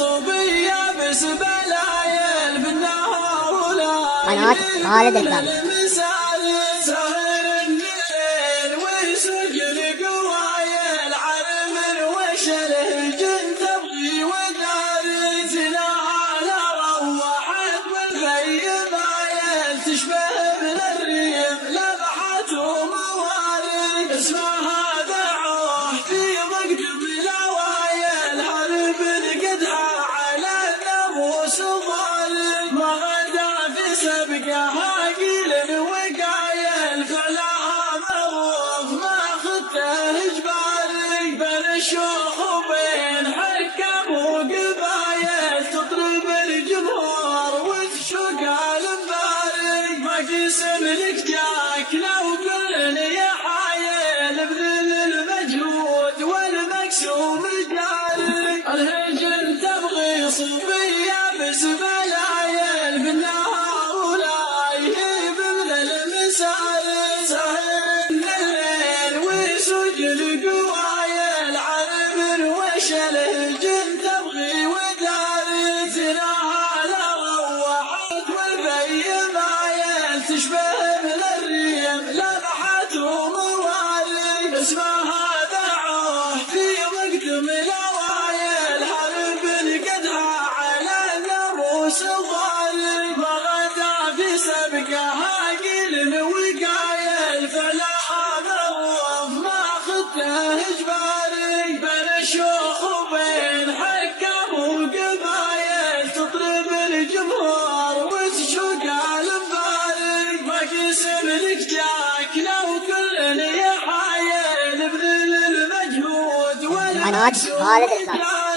صوبية بس بلايل بالنهار قناة خالد الفهمي. المسال سهر الليل وسجل قوايل عرم وشله جن تبغي ودار زنال روحت والغيب عيل تشبه من الريح لمحت وموالد اسمها دعوه في ضغط بالاوايل هرب قدها على الناموس ظالم ما غدا في سبقها قيل وقايل فعلها معروف ما خدته اجباري بين الشيوخ وبين حكم وقبايل تطرب الجمهور وتشوق المباري ما قسم لك جاك لو قلنا يا حايل بذل المجهود والمقسوم جاري الهجن تبغي صوفية بس بلايل بالنهار ولا يهيب من المسال سهر الليل وسجل قوايل عرم وشله جن تبغي ودار زناها روحت والبي مايل تشبه من الريح لمحت وموالي اسمها دعوه في وقت من الاوايل هرب قدها على الناموس ظالم ما غدا في سبقها قيل وقايل فعلها معروف ما خدته اجباري بين الشيوخ وبين حكم وقبايل تطرب الجمهور وتشوق المباري ما قسم لك جاك لو كلنا يا حايل بذل المجهود قناة خالد الفهمي.